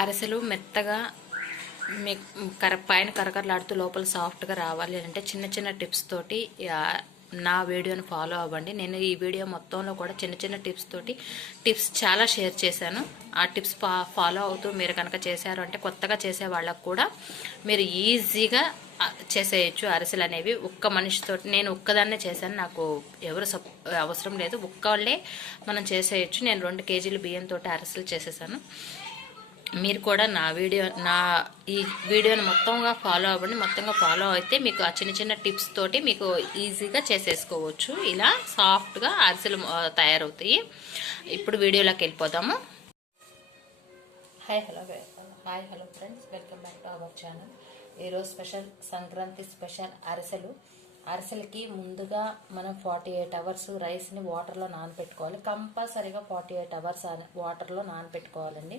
అరిసెలు మెత్తగా మీ కర పైన కరకరలాడుతూ లోపల సాఫ్ట్గా రావాలి అంటే చిన్న చిన్న టిప్స్ తోటి నా వీడియోని ఫాలో అవ్వండి. నేను ఈ వీడియో మొత్తంలో కూడా చిన్న చిన్న టిప్స్ తోటి టిప్స్ చాలా షేర్ చేశాను. ఆ టిప్స్ ఫా ఫాలో అవుతూ మీరు కనుక చేశారు అంటే కొత్తగా చేసే వాళ్ళకు కూడా మీరు ఈజీగా చేసేయచ్చు అరిసెలు అనేవి. ఒక్క మనిషితో నేను ఒక్కదాన్నే చేశాను. నాకు ఎవరు సప్ అవసరం లేదు. ఒక్కళ్ళే మనం చేసేయచ్చు. నేను రెండు కేజీలు బియ్యంతో అరిసెలు చేసేసాను. మీరు కూడా నా వీడియో నా ఈ వీడియోని మొత్తంగా ఫాలో అవ్వండి మొత్తంగా ఫాలో అయితే మీకు ఆ చిన్న చిన్న టిప్స్ తోటి మీకు ఈజీగా చేసేసుకోవచ్చు. ఇలా సాఫ్ట్గా అరిసెలు తయారవుతాయి. ఇప్పుడు వీడియోలోకి వెళ్ళిపోదాము. Hi hello hi hello friends. Welcome back to our channel. ఈరోజు స్పెషల్ సంక్రాంతి స్పెషల్ అరిసెలు. అరిసెలకి ముందుగా మనం ఫార్టీ ఎయిట్ అవర్స్ రైస్ని వాటర్లో నానబెట్టుకోవాలి కంపల్సరీగా ఫార్టీ ఎయిట్ అవర్స్ వాటర్లో నానబెట్టుకోవాలండి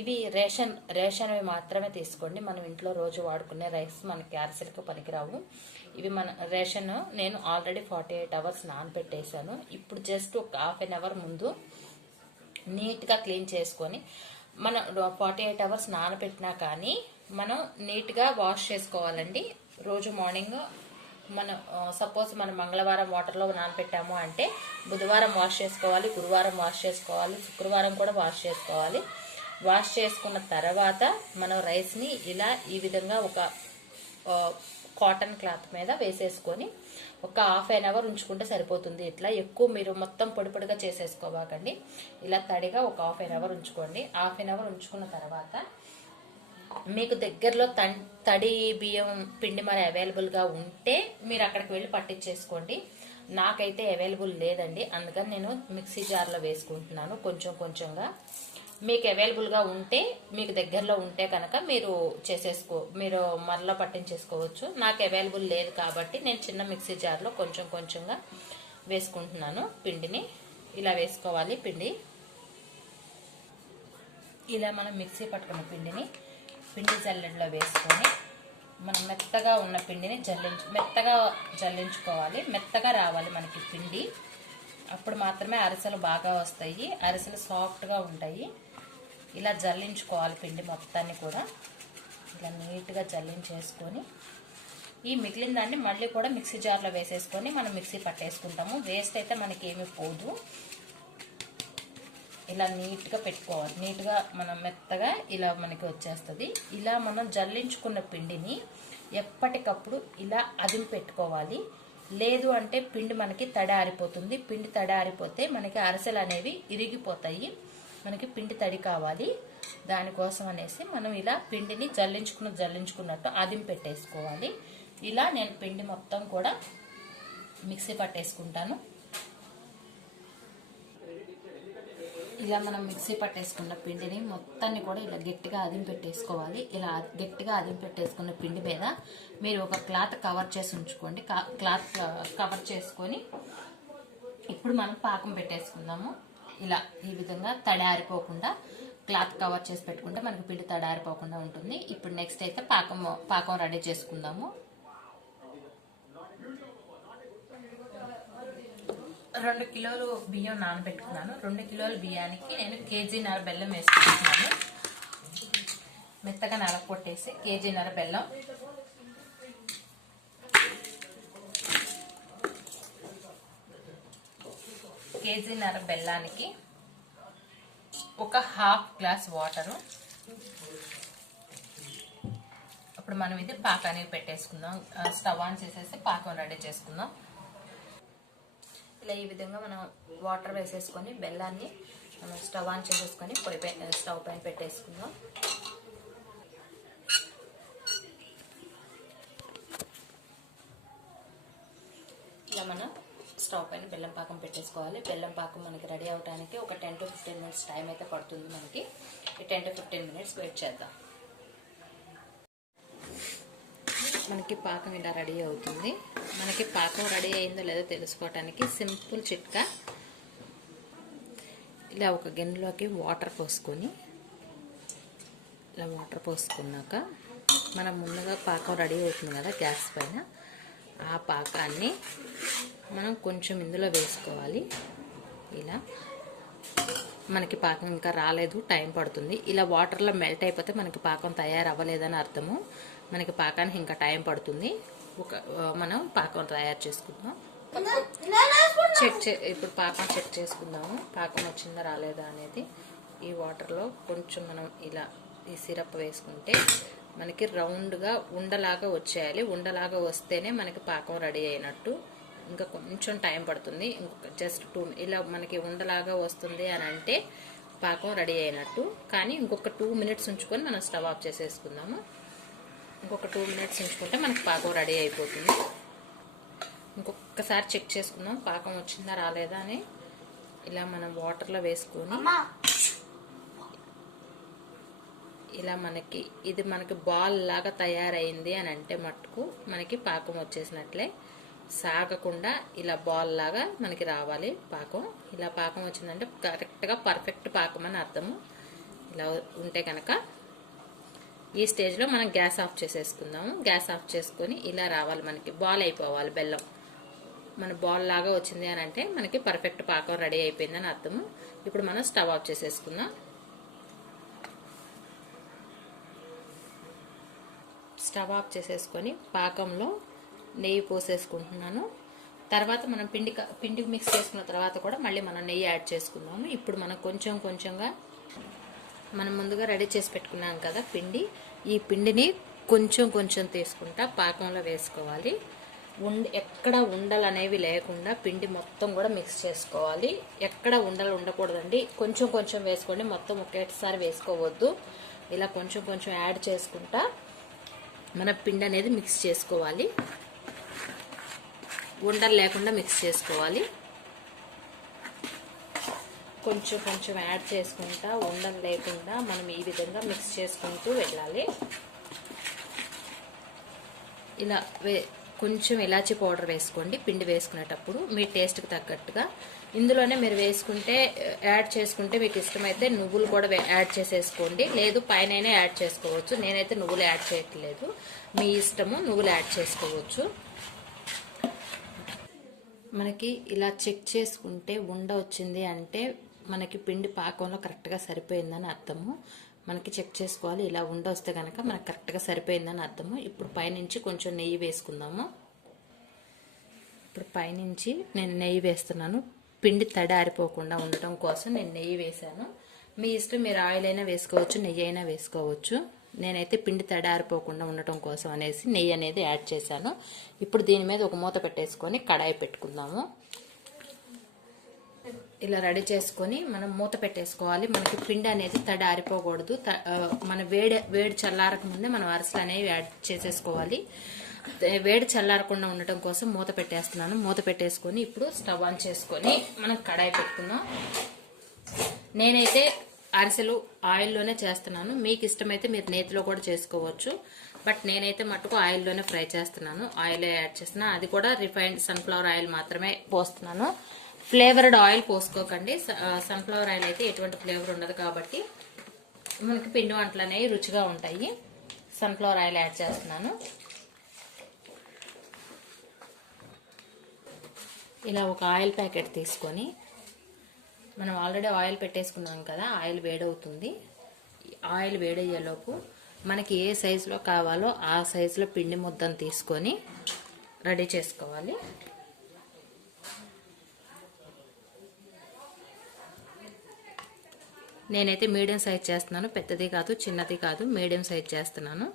ఇవి రేషన్ రేషన్వి మాత్రమే తీసుకోండి. మనం ఇంట్లో రోజు వాడుకునే రైస్ మనకి అరిసెలకు పనికిరావు. ఇవి మన రేషన్ నేను ఆల్రెడీ ఫార్టీ ఎయిట్ అవర్స్ నానబెట్టేశాను ఇప్పుడు జస్ట్ ఒక హాఫ్ అన్ అవర్ ముందు నీట్గా క్లీన్ చేసుకొని మనం ఫార్టీ ఎయిట్ అవర్స్ నానబెట్టినా కానీ మనం నీట్గా వాష్ చేసుకోవాలండి. రోజు మార్నింగ్ మనం సపోజ్ మనం మంగళవారం వాటర్లో నానబెట్టాము అంటే బుధవారం వాష్ చేసుకోవాలి గురువారం వాష్ చేసుకోవాలి శుక్రవారం కూడా వాష్ చేసుకోవాలి. వాష్ చేసుకున్న తర్వాత మనం రైస్ని ఇలా ఈ విధంగా ఒక కాటన్ క్లాత్ మీద వేసేసుకొని ఒక హాఫ్ అన్ అవర్ ఉంచుకుంటే సరిపోతుంది. ఇట్లా ఎక్కువ మీరు మొత్తం పొడి పొడిగా చేసేసుకోవాకండి. ఇలా తడిగా ఒక హాఫ్ అన్ అవర్ ఉంచుకోండి. హాఫ్ అన్ అవర్ ఉంచుకున్న తర్వాత మీకు దగ్గరలో తడి బియ్యం పిండి మరి అవైలబుల్గా ఉంటే మీరు అక్కడికి వెళ్ళి పట్టించేసుకోండి. నాకైతే అవైలబుల్ లేదండి. అందుకని నేను మిక్సీ జార్లో వేసుకుంటున్నాను కొంచెం కొంచెంగా. మీకు అవైలబుల్గా ఉంటే మీకు దగ్గరలో ఉంటే కనుక మీరు చేసేసుకో మీరు మరలా పట్టించేసుకోవచ్చు. నాకు అవైలబుల్ లేదు కాబట్టి నేను చిన్న మిక్సీ జార్లో కొంచెం కొంచెంగా వేసుకుంటున్నాను పిండిని. ఇలా వేసుకోవాలి పిండి. ఇలా మనం మిక్సీ పట్టుకున్న పిండిని పిండి జల్లెడలో వేసుకొని మనం మెత్తగా ఉన్న పిండిని జల్లించు మెత్తగా జల్లించుకోవాలి. మెత్తగా రావాలి మనకి పిండి. అప్పుడు మాత్రమే అరిసెలు బాగా వస్తాయి. అరిసెలు సాఫ్ట్గా ఉంటాయి. ఇలా జల్లించుకోవాలి పిండి మొత్తాన్ని కూడా. ఇలా నీట్గా జల్లించేసుకొని ఈ మిగిలిన దాన్ని మళ్ళీ కూడా మిక్సీ జార్లో వేసేసుకొని మనం మిక్సీ పట్టేసుకుంటాము. వేస్ట్ అయితే మనకి ఏమీ పోదు. ఇలా నీట్గా పెట్టుకోవాలి. నీట్గా మనం మెత్తగా ఇలా మనకి వచ్చేస్తుంది. ఇలా మనం జల్లించుకున్న పిండిని ఎప్పటికప్పుడు ఇలా అదిమి పెట్టుకోవాలి. లేదు అంటే పిండి మనకి తడి ఆరిపోతుంది పిండి తడి ఆరిపోతే మనకి అరిసెలు అనేవి ఇరిగిపోతాయి. మనకి పిండి తడి కావాలి. దానికోసం అనేసి మనం ఇలా పిండిని జల్లించుకున్న జల్లించుకున్నట్టు అదిం పెట్టేసుకోవాలి. ఇలా నేను పిండి మొత్తం కూడా మిక్సీ పట్టేసుకుంటాను. ఇలా మనం మిక్సీ పట్టేసుకున్న పిండిని మొత్తాన్ని కూడా ఇలా గట్టిగా అదిం పెట్టేసుకోవాలి. ఇలా గట్టిగా అదిం పెట్టేసుకున్న పిండి మీద మీరు ఒక క్లాత్ కవర్ చేసి ఉంచుకోండి. క్లాత్ కవర్ చేసుకొని ఇప్పుడు మనం పాకం పెట్టేసుకుందాము. ఇలా ఈ విధంగా తడారిపోకుండా క్లాత్ కవర్ చేసి పెట్టుకుంటే మనకి పిండి తడారిపోకుండా ఉంటుంది. ఇప్పుడు నెక్స్ట్ అయితే పాకం పాకం రెడీ చేసుకుందాము. రెండు కిలోలు బియ్యం నానబెట్టుకున్నాను. రెండు కిలోల బియ్యానికి నేను కేజీన్నర బెల్లం వేసుకుంటున్నాను. మెత్తగా నలగొట్టేసి కేజీన్నర బెల్లం. కేజీన్నర బెల్లానికి ఒక హాఫ్ గ్లాస్ వాటరు. ఇప్పుడు మనం ఇది పాకానికి పెట్టేసుకుందాం. స్టవ్ ఆన్ చేసేసి పాకం రెడీ చేసుకుందాం. ఇలా ఈ విధంగా మనం వాటర్ వేసేసుకొని బెల్లాన్ని మనం స్టవ్ ఆన్ చేసేసుకొని పొయ్యి పై స్టవ్ పైన పెట్టేసుకుందాం. ఇలా మనం స్టవ్ పైన బెల్లం పాకం పెట్టేసుకోవాలి. బెల్లం పాకం మనకి రెడీ అవడానికి ఒక ten to fifteen minutes time అయితే పడుతుంది మనకి. ఈ ten to fifteen minutes wait చేద్దాం. మనకి పాకం ఇలా రెడీ అవుతుంది. మనకి పాకం రెడీ అయిందో లేదో తెలుసుకోవటానికి సింపుల్ చిట్కా. ఇలా ఒక గిన్నెలోకి వాటర్ పోసుకొని ఇలా వాటర్ పోసుకున్నాక మనం ముందుగా పాకం రెడీ అవుతుంది కదా గ్యాస్ పైన. ఆ పాకాన్ని మనం కొంచెం ఇందులో వేసుకోవాలి. ఇలా మనకి పాకం ఇంకా రాలేదు టైం పడుతుంది. ఇలా వాటర్లో మెల్ట్ అయిపోతే మనకి పాకం తయారవ్వలేదని అర్థము. మనకి పాకానికి ఇంకా టైం పడుతుంది. ఒక మనం పాకం తయారు చేసుకుందాం. చెక్ చే ఇప్పుడు పాకం చెక్ చేసుకుందాము. పాకం వచ్చిందా రాలేదా అనేది ఈ వాటర్లో కొంచెం మనం ఇలా ఈ సిరప్ వేసుకుంటే మనకి రౌండ్గా ఉండలాగా వచ్చేయాలి. ఉండలాగా వస్తేనే మనకి పాకం రెడీ అయినట్టు ఇంకా కొంచెం టైం పడుతుంది. ఇంకొక జస్ట్ టూ ఇలా మనకి ఉండలాగా వస్తుంది అని అంటే పాకం రెడీ అయినట్టు. కానీ ఇంకొక టూ మినిట్స్ ఉంచుకొని మనం స్టవ్ ఆఫ్ చేసేసుకుందాము. ఇంకొక టూ మినిట్స్ ఉంచుకుంటే మనకి పాకం రెడీ అయిపోతుంది. ఇంకొకసారి చెక్ చేసుకుందాం పాకం వచ్చిందా రాలేదా అని. ఇలా మనం వాటర్లో వేసుకొని ఇలా మనకి ఇది మనకి బాల్ లాగా తయారైంది అని అంటే మట్టుకు మనకి పాకం వచ్చేసినట్లే. సాగకుండా ఇలా బాల్ లాగా మనకి రావాలి పాకం. ఇలా పాకం వచ్చిందంటే కరెక్ట్గా పర్ఫెక్ట్ పాకం అని అర్థము. ఇలా ఉంటే కనుక ఈ స్టేజ్లో మనం గ్యాస్ ఆఫ్ చేసేసుకుందాము. గ్యాస్ ఆఫ్ చేసుకొని ఇలా రావాలి మనకి. బాల్ అయిపోవాలి బెల్లం. మన బాల్ లాగా వచ్చింది అని అంటే మనకి పర్ఫెక్ట్ పాకం రెడీ అయిపోయిందని అర్థము. ఇప్పుడు మనం స్టవ్ ఆఫ్ చేసేసుకుందాం. స్టవ్ ఆఫ్ చేసేసుకొని పాకంలో నెయ్యి పోసేసుకుంటున్నాను. తర్వాత మనం పిండి పిండి మిక్స్ చేసుకున్న తర్వాత కూడా మళ్ళీ మనం నెయ్యి యాడ్ చేసుకుందాము. ఇప్పుడు మనం కొంచెం కొంచెంగా మనం ముందుగా రెడీ చేసి పెట్టుకున్నాం కదా పిండి. ఈ పిండిని కొంచెం కొంచెం తీసుకుంటా పాకంలో వేసుకోవాలి. ఉండ ఎక్కడ ఉండలు అనేవి లేకుండా పిండి మొత్తం కూడా మిక్స్ చేసుకోవాలి. ఎక్కడ ఉండలు ఉండకూడదండి. కొంచెం కొంచెం వేసుకోండి. మొత్తం ఒకేసారి వేసుకోవద్దు. ఇలా కొంచెం కొంచెం యాడ్ చేసుకుంటా. మన పిండి అనేది మిక్స్ చేసుకోవాలి. ఉండలు లేకుండా మిక్స్ చేసుకోవాలి. కొంచెం కొంచెం యాడ్ చేసుకుంటా ఉండలు లేకుండా మనం ఈ విధంగా మిక్స్ చేసుకుంటూ వెళ్ళాలి. ఇలా వే కొంచెం ఇలాచీ పౌడర్ వేసుకోండి. పిండి వేసుకునేటప్పుడు మీ టేస్ట్కి తగ్గట్టుగా. ఇందులోనే మీరు వేసుకుంటే యాడ్ చేసుకుంటే మీకు ఇష్టమైతే నువ్వులు కూడా యాడ్ చేసేసుకోండి. లేదు పైన యాడ్ చేసుకోవచ్చు. నేనైతే నువ్వులు యాడ్ చేయట్లేదు. మీ ఇష్టము నువ్వులు యాడ్ చేసుకోవచ్చు. మనకి ఇలా చెక్ చేసుకుంటే ఉండ వచ్చింది అంటే మనకి పిండి పాకంలో కరెక్ట్గా సరిపోయిందని అర్థము. మనకి చెక్ చేసుకోవాలి ఇలా ఉండ వస్తే కనుక మనకి కరెక్ట్గా సరిపోయిందని అర్థము. ఇప్పుడు పైనుంచి కొంచెం నెయ్యి వేసుకుందాము. ఇప్పుడు పైనుంచి నేను నెయ్యి వేస్తున్నాను. పిండి తడి ఆరిపోకుండా ఉండటం కోసం నేను నెయ్యి వేశాను. మీ ఇష్టం మీరు ఆయిల్ అయినా వేసుకోవచ్చు నెయ్యి అయినా వేసుకోవచ్చు. నేనైతే పిండి తడారిపోకుండా ఉండటం కోసం అనేసి నెయ్యి అనేది యాడ్ చేశాను. ఇప్పుడు దీని మీద ఒక మూత పెట్టేసుకొని కడాయి పెట్టుకుందాము. ఇలా రెడీ చేసుకొని మనం మూత పెట్టేసుకోవాలి. మనకి పిండి అనేది తడి ఆరిపోకూడదు త- మన వేడి వేడి చల్లారక ముందే మనం అరసలు అనేవి యాడ్ చేసేసుకోవాలి. వేడి చల్లారకుండా ఉండటం కోసం మూత పెట్టేస్తున్నాను. మూత పెట్టేసుకొని ఇప్పుడు స్టవ్ ఆన్ చేసుకొని మనం కడాయి పెట్టుకుందాం. నేనైతే అరిసెలు ఆయిల్లోనే చేస్తున్నాను. మీకు ఇష్టమైతే మీరు నేతిలో కూడా చేసుకోవచ్చు. బట్ నేనైతే మట్టుకు ఆయిల్లోనే ఫ్రై చేస్తున్నాను. ఆయిలే యాడ్ చేస్తున్నా. అది కూడా రిఫైన్డ్ సన్ఫ్లవర్ ఆయిల్ మాత్రమే పోస్తున్నాను. ఫ్లేవర్డ్ ఆయిల్ పోసుకోకండి. సన్ఫ్లవర్ ఆయిల్ అయితే ఎటువంటి ఫ్లేవర్ ఉండదు కాబట్టి మనకి పిండి వంటలు అనేవి రుచిగా ఉంటాయి. సన్ఫ్లవర్ ఆయిల్ యాడ్ చేస్తున్నాను. ఇలా ఒక ఆయిల్ ప్యాకెట్ తీసుకొని మనం ఆల్రెడీ ఆయిల్ పెట్టేసుకున్నాం కదా ఆయిల్ వేడవుతుంది. ఆయిల్ వేడయ్యేలోపు మనకి ఏ సైజులో కావాలో ఆ సైజులో పిండి ముద్దను తీసుకొని రెడీ చేసుకోవాలి. నేనైతే మీడియం సైజ్ చేస్తున్నాను పెద్దది కాదు చిన్నది కాదు మీడియం సైజ్ చేస్తున్నాను.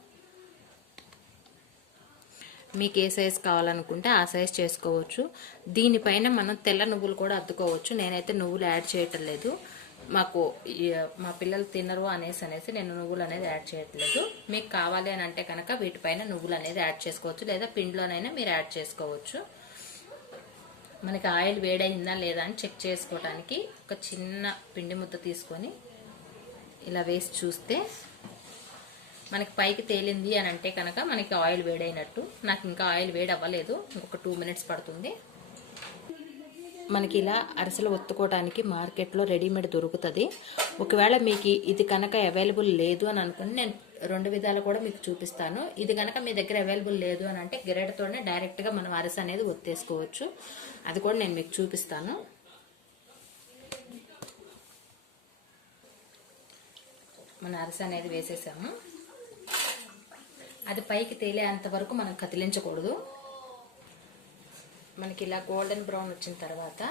మీకు ఏ సైజ్ కావాలనుకుంటే ఆ సైజ్ చేసుకోవచ్చు. దీనిపైన మనం తెల్ల నువ్వులు కూడా అద్దుకోవచ్చు. నేనైతే నువ్వులు యాడ్ చేయటం లేదు. మాకు మా పిల్లలు తినరు అనేసి అనేసి నేను నువ్వులు అనేది యాడ్ చేయట్లేదు. మీకు కావాలి అని అంటే కనుక వీటిపైన నువ్వులు అనేది యాడ్ చేసుకోవచ్చు. లేదా పిండిలోనైనా మీరు యాడ్ చేసుకోవచ్చు. మనకి ఆయిల్ వేడైందా లేదా అని చెక్ చేసుకోవడానికి ఒక చిన్న పిండి ముద్ద తీసుకొని ఇలా వేసి చూస్తే మనకి పైకి తేలింది అని అంటే కనుక మనకి ఆయిల్ వేడైనట్టు. నాకు ఇంకా ఆయిల్ వేడి అవ్వలేదు ఇంకొక టూ మినిట్స్ పడుతుంది. మనకి ఇలా అరిసెలు ఒత్తుకోవడానికి మార్కెట్లో రెడీమేడ్ దొరుకుతుంది. ఒకవేళ మీకు ఇది కనుక అవైలబుల్ లేదు అని అనుకుని నేను రెండు విధాలు కూడా మీకు చూపిస్తాను. ఇది కనుక మీ దగ్గర అవైలబుల్ లేదు అని అంటే గిరెటతోనే డైరెక్ట్గా మనం అరిసె అనేది ఒత్తేసుకోవచ్చు. అది కూడా నేను మీకు చూపిస్తాను. మన అరిసె అనేది వేసేసాము. అది పైకి తేలేంత వరకు మనం కదిలించకూడదు. మనకి ఇలా గోల్డెన్ బ్రౌన్ వచ్చిన తర్వాత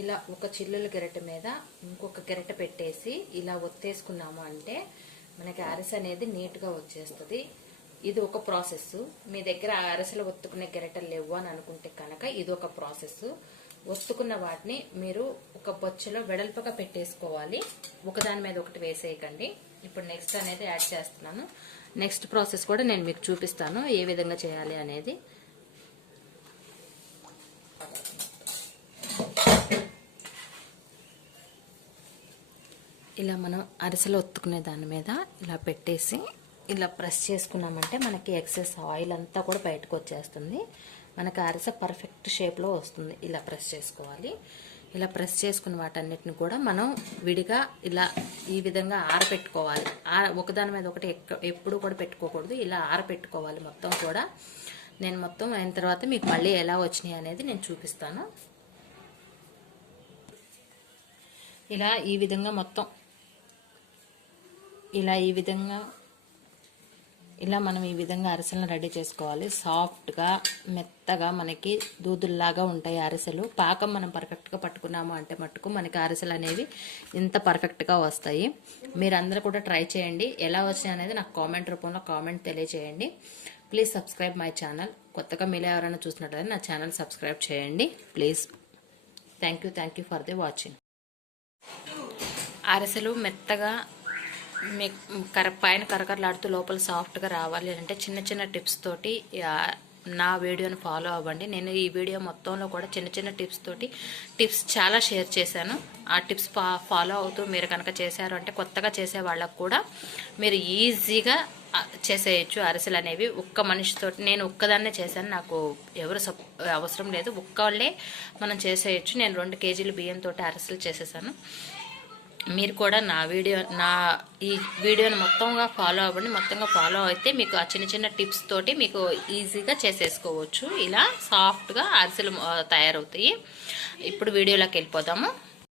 ఇలా ఒక చిల్లుల గెరట మీద ఇంకొక గెరట పెట్టేసి ఇలా ఒత్తేసుకున్నాము అంటే మనకి అరస అనేది నీట్గా వచ్చేస్తుంది. ఇది ఒక ప్రాసెస్ మీ దగ్గర ఆ అరసలు ఒత్తుకునే గెరటలు లేవు అని అనుకుంటే కనుక ఇది ఒక ప్రాసెస్ ఒత్తుకున్న వాటిని మీరు ఒక బొచ్చలో వెడల్పగా పెట్టేసుకోవాలి. ఒకదాని మీద ఒకటి వేసేయకండి. ఇప్పుడు నెక్స్ట్ అనేది యాడ్ చేస్తున్నాను. నెక్స్ట్ ప్రాసెస్ కూడా నేను మీకు చూపిస్తాను ఏ విధంగా చేయాలి అనేది. ఇలా మనం అరిసెలు ఒత్తుకునే దాని మీద ఇలా పెట్టేసి ఇలా ప్రెస్ చేసుకున్నామంటే మనకి ఎక్సెస్ ఆయిల్ అంతా కూడా బయటకు వచ్చేస్తుంది. మనకు అరిసె పర్ఫెక్ట్ షేప్లో వస్తుంది. ఇలా ప్రెస్ చేసుకోవాలి. ఇలా ప్రెస్ చేసుకున్న వాటన్నిటిని కూడా మనం విడిగా ఇలా ఈ విధంగా ఆరపెట్టుకోవాలి. ఒకదాని మీద ఒకటి ఎప్పుడు కూడా పెట్టుకోకూడదు. ఇలా ఆరపెట్టుకోవాలి మొత్తం కూడా. నేను మొత్తం అయిన తర్వాత మీకు మళ్ళీ ఎలా వచ్చినాయి అనేది నేను చూపిస్తాను. ఇలా ఈ విధంగా మొత్తం. ఇలా ఈ విధంగా ఇలా మనం ఈ విధంగా అరిసెలను రెడీ చేసుకోవాలి. సాఫ్ట్గా మెత్తగా మనకి దూదుల్లాగా ఉంటాయి అరిసెలు. పాకం మనం పర్ఫెక్ట్గా పట్టుకున్నాము అంటే మట్టుకు మనకి అరిసెలు అనేవి ఇంత పర్ఫెక్ట్గా వస్తాయి. మీరందరూ కూడా ట్రై చేయండి. ఎలా వచ్చినాయి అనేది నాకు కామెంట్ రూపంలో కామెంట్ తెలియజేయండి ప్లీజ్ సబ్స్క్రైబ్ మై ఛానల్ కొత్తగా మీరు ఎవరైనా చూసినట్లయితే నా ఛానల్ సబ్స్క్రైబ్ చేయండి. Please thank you thank you for the watching అరిసెలు మెత్తగా కర పైన కరకరలాడుతూ లోపల సాఫ్ట్గా రావాలి అంటే చిన్న చిన్న టిప్స్ తోటి నా వీడియోని ఫాలో అవ్వండి. నేను ఈ వీడియో మొత్తంలో కూడా చిన్న చిన్న టిప్స్ తోటి టిప్స్ చాలా షేర్ చేశాను. ఆ టిప్స్ ఫా ఫాలో అవుతూ మీరు కనుక చేశారు అంటే కొత్తగా చేసే వాళ్ళకు కూడా మీరు ఈజీగా చేసేయచ్చు అరిసెలు అనేవి. ఒక్క మనిషితో నేను ఒక్కదాన్నే చేశాను. నాకు ఎవరు సప్ అవసరం లేదు. ఒక్కళ్ళే మనం చేసేయచ్చు. నేను రెండు కేజీలు బియ్యంతో అరిసెలు చేసేసాను. మీరు కూడా నా వీడియో నా ఈ వీడియోని మొత్తంగా ఫాలో అవ్వండి. మొత్తంగా ఫాలో అయితే మీకు ఆ చిన్న చిన్న టిప్స్ తోటి మీకు ఈజీగా చేసేసుకోవచ్చు. ఇలా సాఫ్ట్గా అరిసెలు తయారవుతాయి. ఇప్పుడు వీడియోలోకి వెళ్ళిపోదాము.